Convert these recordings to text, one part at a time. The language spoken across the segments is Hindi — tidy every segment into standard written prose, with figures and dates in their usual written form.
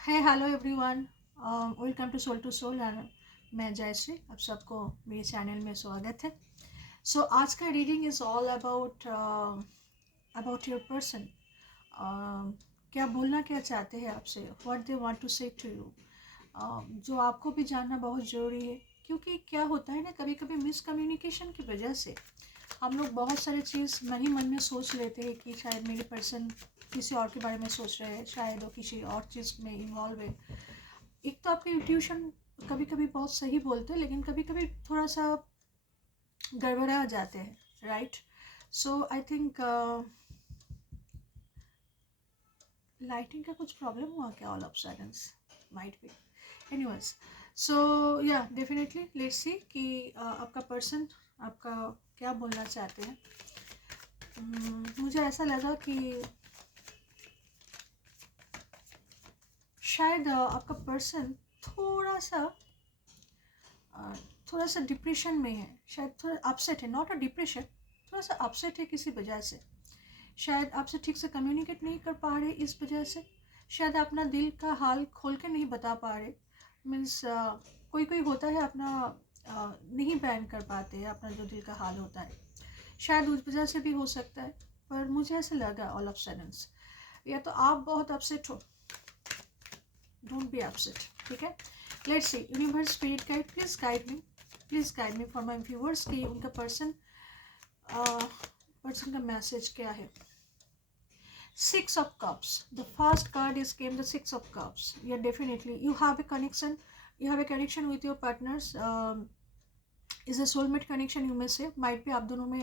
Hey hello everyone, welcome to soul and मैं जयश्री। आप सबको मेरे चैनल में स्वागत है। सो आज का reading is all about about your person. क्या बोलना क्या चाहते हैं आपसे, व्हाट दे वांट टू से टू यू, जो आपको भी जानना बहुत ज़रूरी है। क्योंकि क्या होता है ना, कभी कभी मिसकम्युनिकेशन की वजह से हम लोग बहुत सारी चीज़ मन ही मन में सोच लेते हैं कि शायद मेरी पर्सन किसी और के बारे में सोच रहे हैं, शायद वो किसी और चीज़ में इन्वॉल्व है। एक तो आपके इंट्यूशन कभी कभी बहुत सही बोलते हैं, लेकिन कभी कभी थोड़ा सा गड़बड़ा जाते हैं, right. So I think lighting का कुछ प्रॉब्लम हुआ क्या, all of suddens might be. Anyways, so या डेफिनेटली लेट्स सी कि आपका पर्सन आपका क्या बोलना चाहते हैं। मुझे ऐसा लगा कि शायद आपका पर्सन थोड़ा सा थोड़ा सा डिप्रेशन में है, शायद थोड़ा अपसेट है, नॉट अ डिप्रेशन, थोड़ा सा अपसेट है किसी वजह से। शायद आपसे ठीक से कम्युनिकेट नहीं कर पा रहे, इस वजह से शायद अपना दिल का हाल खोल के नहीं बता पा रहे। मीन्स कोई कोई होता है अपना नहीं बयान कर पाते अपना जो दिल का हाल होता है, शायद उस वजह से भी हो सकता है। पर मुझे ऐसा लगा ऑल ऑफ सडन्स, या तो आप बहुत अपसेट हो, डोंट बी अपसेट, ठीक है। Let's see, universe spirit guide please guide me, please guide me for my viewers कि उनका पर्सन का मैसेज क्या है। Six of Cups. The first card is came the Six of Cups. Yeah, definitely. You have a connection. You have a connection with your partners. Is a soulmate connection you may say. Might be आप दोनों में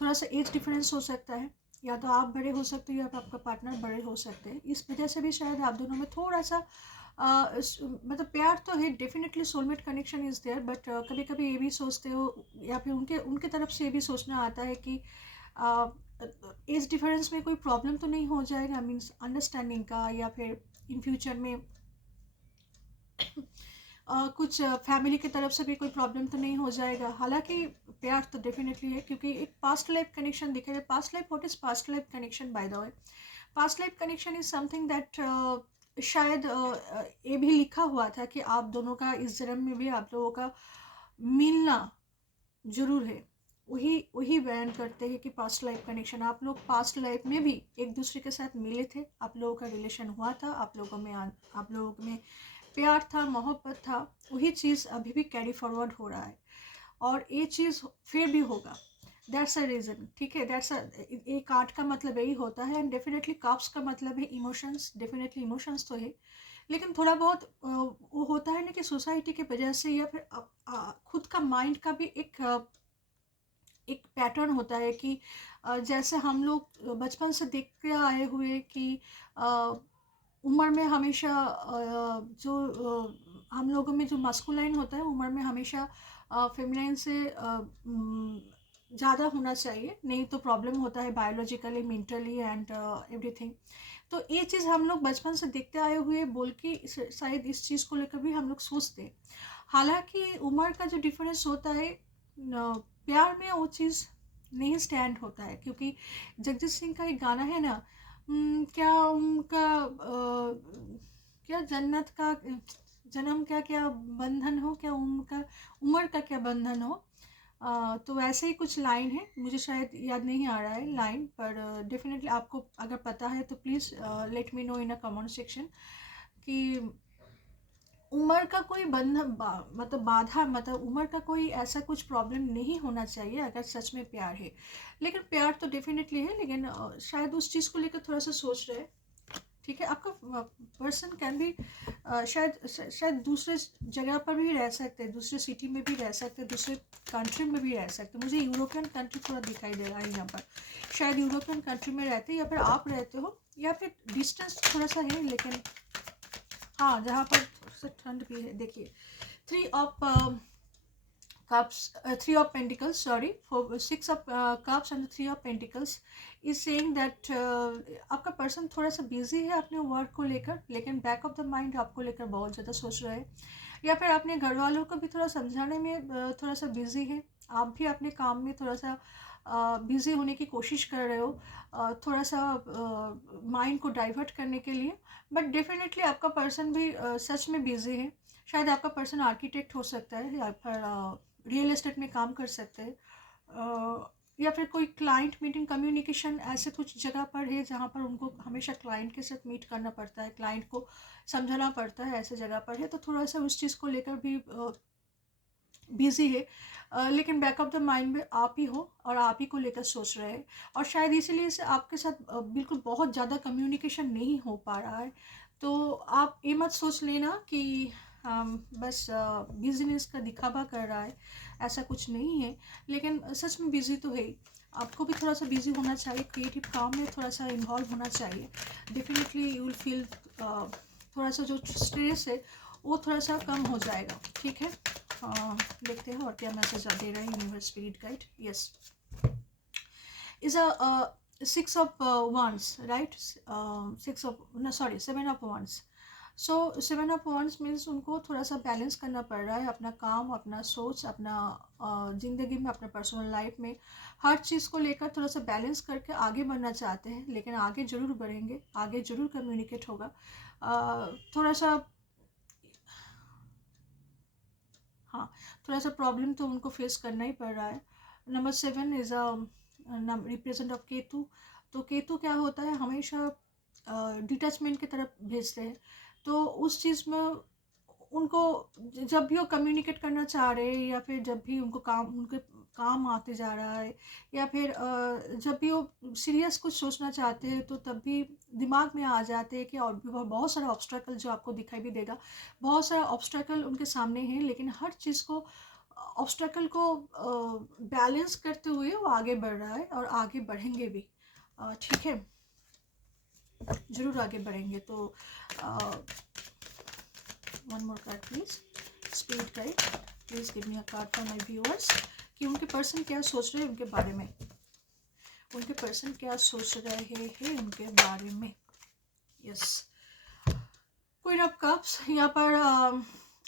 थोड़ा सा एज डिफरेंस हो सकता है, या तो आप बड़े हो सकते हो या तो आपका पार्टनर बड़े हो सकते हैं। इस वजह से भी शायद आप दोनों में थोड़ा सा मतलब प्यार तो है, definitely soulmate connection is there. But कभी कभी ये भी सोचते हो, या फिर उनके उनके तरफ से ये भी सोचना आता है कि एज डिफरेंस में कोई प्रॉब्लम तो नहीं हो जाएगा, मीन्स अंडरस्टैंडिंग का, या फिर इन फ्यूचर में कुछ फैमिली की तरफ से भी कोई प्रॉब्लम तो नहीं हो जाएगा। हालांकि प्यार तो डेफिनेटली है, क्योंकि एक पास्ट लाइफ कनेक्शन दिखा जाए। Past life, what is past life connection by the way? Past life connection is something that शायद ये भी लिखा हुआ था कि आप दोनों का इस जन्म में भी आप लोगों का मिलना जरूर है। वही वही बयान करते हैं कि पास्ट लाइफ कनेक्शन, आप लोग पास्ट लाइफ में भी एक दूसरे के साथ मिले थे, आप लोगों का रिलेशन हुआ था, आप लोगों में प्यार था, मोहब्बत था। वही चीज़ अभी भी कैरी फॉरवर्ड हो रहा है, और ये चीज़ फिर भी होगा। दैट्स अ रीज़न, ठीक है। दैट्स अ, एक आर्ट का मतलब यही होता है। एंड डेफिनेटली काप्स का मतलब है इमोशंस, डेफिनेटली इमोशंस तो है, लेकिन थोड़ा बहुत वो होता है ना कि सोसाइटी की वजह से, या फिर खुद का माइंड का भी एक पैटर्न होता है कि जैसे हम लोग बचपन से देखते आए हुए कि उम्र में हमेशा जो हम लोगों में जो मस्कुलाइन होता है, उम्र में हमेशा फेमिनाइन से ज़्यादा होना चाहिए, नहीं तो प्रॉब्लम होता है बायोलॉजिकली, मेंटली एंड एवरीथिंग। तो ये चीज़ हम लोग बचपन से देखते आए हुए बोल के शायद इस चीज़ को लेकर भी हम लोग सोचते हैं। हालांकि उम्र का जो डिफरेंस होता है, प्यार में वो चीज़ नहीं स्टैंड होता है। क्योंकि जगजीत सिंह का एक गाना है ना, क्या उनका क्या जन्नत का जन्म क्या क्या बंधन हो, क्या उनका उम्र का क्या बंधन हो। तो वैसे ही कुछ लाइन है, मुझे शायद याद नहीं आ रहा है लाइन, पर डेफिनेटली आपको अगर पता है तो please let me know in a comment section कि उम्र का कोई मतलब बाधा, मतलब उम्र का कोई ऐसा कुछ प्रॉब्लम नहीं होना चाहिए अगर सच में प्यार है। लेकिन प्यार तो डेफिनेटली है, लेकिन शायद उस चीज़ को लेकर थोड़ा सा सोच रहे हैं, ठीक है। आपका पर्सन कैन भी शायद दूसरे जगह पर भी रह सकते हैं, दूसरे सिटी में भी रह सकते हैं, दूसरे कंट्री में भी रह सकते हैं। मुझे यूरोपियन कंट्री थोड़ा दिखाई दे रहा है यहाँ पर, शायद यूरोपियन कंट्री में रहते हैं, या फिर आप रहते हो, या फिर डिस्टेंस थोड़ा सा है, लेकिन हाँ जहाँ पर थोड़ा सा ठंड भी है। देखिए, three of cups, three of pentacles, sorry, for six of cups and three of pentacles is saying that आपका पर्सन थोड़ा सा बिजी है अपने वर्क को लेकर, लेकिन बैक ऑफ द माइंड आपको लेकर बहुत ज़्यादा सोच रहा है, या फिर अपने घर वालों को भी थोड़ा समझाने में थोड़ा सा बिजी है। आप भी अपने काम में थोड़ा सा बिज़ी होने की कोशिश कर रहे हो, थोड़ा सा माइंड को डाइवर्ट करने के लिए, बट डेफिनेटली आपका पर्सन भी सच में बिज़ी है। शायद आपका पर्सन आर्किटेक्ट हो सकता है, या फिर रियल एस्टेट में काम कर सकते हैं, या फिर कोई क्लाइंट मीटिंग कम्युनिकेशन ऐसे कुछ जगह पर है जहाँ पर उनको हमेशा क्लाइंट के साथ मीट करना पड़ता है, क्लाइंट को समझाना पड़ता है, ऐसे जगह पर है, तो थोड़ा सा उस चीज़ को लेकर भी बिजी है। लेकिन बैक ऑफ द माइंड में आप ही हो और आप ही को लेकर सोच रहे हैं, और शायद इसीलिए से आपके साथ बिल्कुल बहुत ज़्यादा कम्युनिकेशन नहीं हो पा रहा है। तो आप ये मत सोच लेना कि बस बिजनेस का दिखावा कर रहा है, ऐसा कुछ नहीं है। लेकिन सच में बिजी तो है ही। आपको भी थोड़ा सा बिजी होना चाहिए, क्रिएटिव काम में थोड़ा सा इन्वॉल्व होना चाहिए। डेफिनेटली यू विल फील थोड़ा सा जो स्ट्रेस है वो थोड़ा सा कम हो जाएगा, ठीक है। देखते हैं और क्या मैसेज दे रहा है universe spirit guide. Yes, is a 6 of wands, right? 7 of wands। So 7 of wands means उनको थोड़ा सा बैलेंस करना पड़ रहा है, अपना काम, अपना सोच, अपना ज़िंदगी में, अपना पर्सनल लाइफ में, हर चीज़ को लेकर थोड़ा सा बैलेंस करके आगे बढ़ना चाहते हैं। लेकिन आगे ज़रूर बढ़ेंगे, आगे ज़रूर कम्युनिकेट होगा। थोड़ा सा, हाँ, थोड़ा सा प्रॉब्लम तो उनको फेस करना ही पड़ रहा है। Number 7 is represent of Ketu. तो केतु क्या होता है, हमेशा डिटैचमेंट की तरफ भेजते हैं। तो उस चीज़ में उनको, जब भी वो कम्युनिकेट करना चाह रहे हैं, या फिर जब भी उनको काम, उनके काम आते जा रहा है, या फिर जब भी वो सीरियस कुछ सोचना चाहते हैं, तो तब भी दिमाग में आ जाते हैं कि और भी बहुत सारा ऑब्स्ट्रकल जो आपको दिखाई भी देगा, बहुत सारा ऑब्स्ट्रकल उनके सामने है। लेकिन हर चीज़ को, ऑब्स्ट्रकल को बैलेंस करते हुए वो आगे बढ़ रहा है, और आगे बढ़ेंगे भी, ठीक है, ज़रूर आगे बढ़ेंगे। तो one more card please, spirit guide please give me a card for my viewers, कि उनके पर्सन क्या सोच रहे हैं उनके बारे में, उनके पर्सन क्या सोच रहे हैं उनके बारे में। यस, क्वीन ऑफ कप्स यहाँ पर।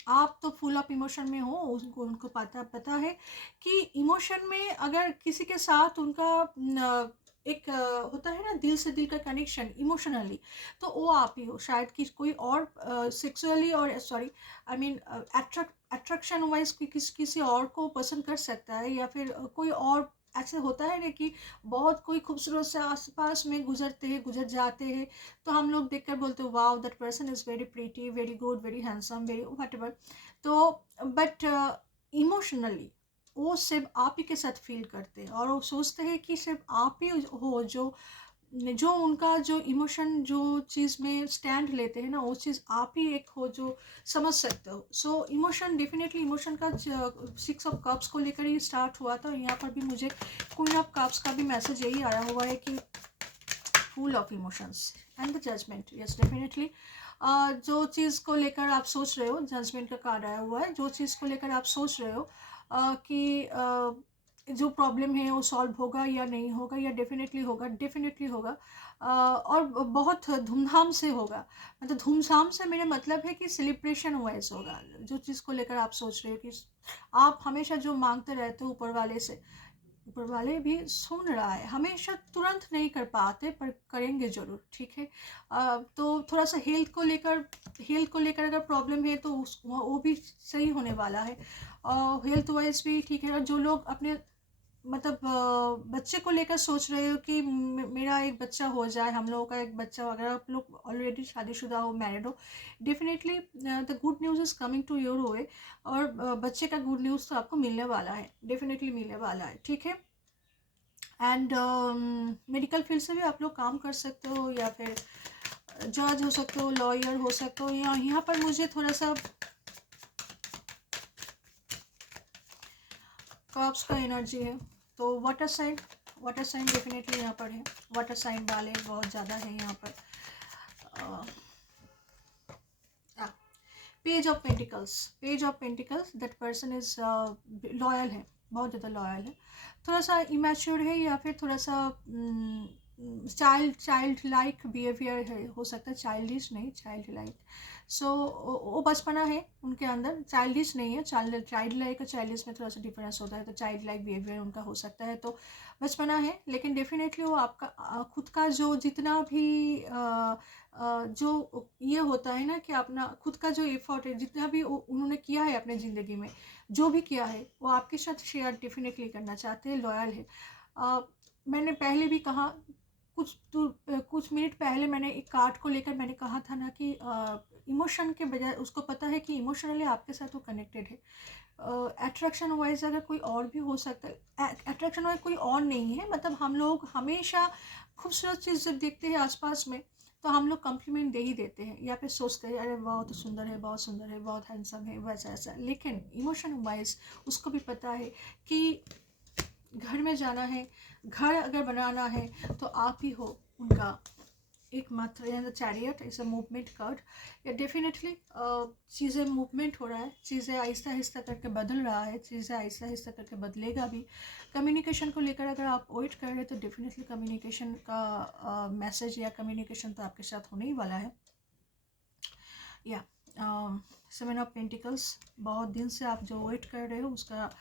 आप तो फुल ऑफ इमोशन में हो, उनको पता है कि इमोशन में अगर किसी के साथ उनका एक होता है ना, दिल से दिल का कनेक्शन इमोशनली, तो वो आप ही हो। शायद कि कोई और सेक्सुअली, और sorry I mean attraction wise किसी और को पसंद कर सकता है, या फिर कोई और ऐसे होता है ना कि बहुत कोई खूबसूरत से आसपास में गुजर जाते हैं, तो हम लोग देखकर बोलते हैं wow that person is very pretty, very good, very handsome, very whatever. तो बट इमोशनली वो सिर्फ आप ही के साथ फील करते हैं, और वो सोचते हैं कि सिर्फ आप ही हो जो उनका जो इमोशन, जो चीज़ में स्टैंड लेते हैं ना, वो चीज़ आप ही एक हो जो समझ सकते हो। सो इमोशन, डेफिनेटली इमोशन का 6 of cups को लेकर ही स्टार्ट हुआ था। यहाँ पर भी मुझे क्वीन ऑफ कप्स का भी मैसेज यही आया हुआ है कि full of emotions and the judgement. Yes, definitely जो चीज़ को लेकर आप सोच रहे हो, जजमेंट का कार्ड आया हुआ है, जो चीज़ को लेकर आप सोच रहे हो कि जो प्रॉब्लम है वो सॉल्व होगा या नहीं होगा, या डेफिनेटली होगा, डेफिनेटली होगा, और बहुत धूमधाम से होगा। मतलब धूमधाम से मेरा मतलब है कि सेलिब्रेशन वाइज होगा। जो चीज़ को लेकर आप सोच रहे हो कि आप हमेशा जो मांगते रहते हो ऊपर वाले से, ऊपर वाले भी सुन रहा है। हमेशा तुरंत नहीं कर पाते, पर करेंगे ज़रूर, ठीक है। तो थोड़ा सा हेल्थ को लेकर अगर प्रॉब्लम है तो वो भी सही होने वाला है, और हेल्थ वाइज भी ठीक है। और जो लोग अपने मतलब बच्चे को लेकर सोच रहे हो कि मेरा एक बच्चा हो जाए, हम लोगों का एक बच्चा, अगर आप लोग ऑलरेडी शादीशुदा हो, मैरिड हो, definitely the good news is coming to your way. और बच्चे का गुड न्यूज़ तो आपको मिलने वाला है, डेफिनेटली मिलने वाला है, ठीक है। एंड मेडिकल फील्ड से भी आप लोग काम कर सकते हो, या फिर जज हो सकते हो, लॉयर हो सकते हो। यहाँ पर मुझे थोड़ा सा कप्स का एनर्जी है, तो वाटर साइन डेफिनेटली यहाँ पर है। वाटर साइन वाले बहुत ज़्यादा है यहाँ पर। Page of pentacles, that person is loyal है, बहुत ज़्यादा लॉयल है। थोड़ा सा इमेच्योर है, या फिर थोड़ा सा चाइल्ड लाइक बिहेवियर है, हो सकता है चाइल्डिश नहीं, चाइल्ड लाइक। सो वो बचपना है उनके अंदर, चाइल्डिश नहीं है। चाइल्ड लाइक और चाइल्डिश में थोड़ा सा डिफरेंस होता है, तो चाइल्ड लाइक बिहेवियर उनका हो सकता है, तो बचपना है। लेकिन डेफिनेटली वो आपका खुद का जो जितना भी जो ये होता है ना कि अपना खुद का जो एफर्ट है, जितना भी उन्होंने किया है अपने ज़िंदगी में, जो भी किया है वो आपके साथ शेयर डेफिनेटली करना चाहते हैं, लॉयल है। मैंने पहले भी कहा, कुछ मिनट पहले मैंने एक कार्ड को लेकर मैंने कहा था ना कि इमोशन के बजाय उसको पता है कि इमोशनली आपके साथ वो कनेक्टेड है। अट्रैक्शन वाइज अगर कोई और भी हो सकता है, अट्रैक्शन वाइज कोई और नहीं है, मतलब हम लोग हमेशा खूबसूरत चीज़ जब देखते हैं आसपास में तो हम लोग कम्प्लीमेंट दे ही देते हैं, या फिर सोचते हैं अरे बहुत सुंदर है, बहुत सुंदर है, बहुत हैंडसम है, वैसा ऐसा। लेकिन इमोशन वाइज उसको भी पता है कि घर में जाना है, घर अगर बनाना है तो आप ही हो उनका एकमात्र, यानी chariot is a movement card. या डेफिनेटली चीज़ें मूवमेंट हो रहा है, चीज़ें आहिस्ता आहिस्ता करके बदल रहा है, चीज़ें आहिस्ता आहिस्ता करके बदलेगा भी। कम्युनिकेशन को लेकर अगर आप वेट कर रहे हैं तो डेफिनेटली कम्युनिकेशन का मैसेज या कम्युनिकेशन तो आपके साथ होने ही वाला है। या सेवन ऑफ पेंटिकल्स, बहुत दिन से आप जो वेट कर रहे हो उसका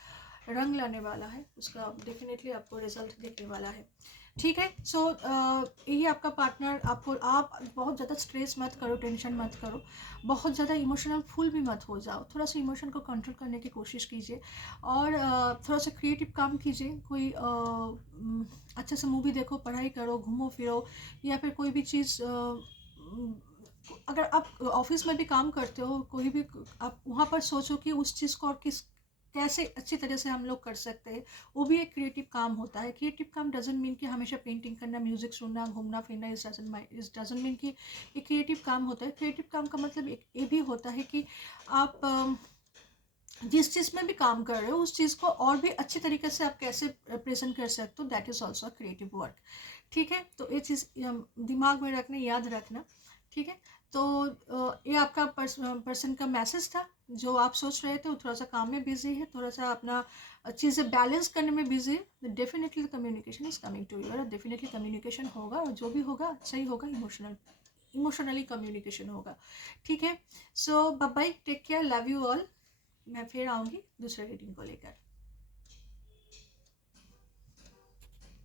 रंग लाने वाला है, उसका डेफिनेटली आपको रिजल्ट दिखने वाला है। ठीक है। सो यही आपका पार्टनर आपको, आप बहुत ज़्यादा स्ट्रेस मत करो, टेंशन मत करो, बहुत ज़्यादा इमोशनल फुल भी मत हो जाओ, थोड़ा सा इमोशन को कंट्रोल करने की कोशिश कीजिए और थोड़ा सा क्रिएटिव काम कीजिए। कोई अच्छे से मूवी देखो, पढ़ाई करो, घूमो फिरो, या फिर कोई भी चीज़ अगर आप ऑफिस में भी काम करते हो, कोई भी आप वहाँ पर सोचो कि उस चीज़ को और किस कैसे अच्छी तरह से हम लोग कर सकते हैं, वो भी एक क्रिएटिव काम होता है। क्रिएटिव काम डजंट मीन कि हमेशा पेंटिंग करना, म्यूजिक सुनना, घूमना फिरना, इस डजंट मीन कि ये क्रिएटिव काम होता है। क्रिएटिव काम का मतलब ये भी होता है कि आप जिस चीज़ में भी काम कर रहे हो उस चीज़ को और भी अच्छी तरीके से आप कैसे प्रेजेंट कर सकते हो, that is also creative work. ठीक है, तो ये चीज़ दिमाग में रखना, याद रखना। ठीक है, तो ये आपका पर्सन का मैसेज था। जो आप सोच रहे थे वो थोड़ा सा काम में बिजी है, थोड़ा सा अपना चीज़ें बैलेंस करने में बिजी है, definitely communication is coming to you, definitely communication होगा और जो भी होगा अच्छा ही होगा, इमोशनली कम्युनिकेशन होगा। ठीक है, so bye bye, take care, love you all. मैं फिर आऊँगी दूसरे रीडिंग को लेकर।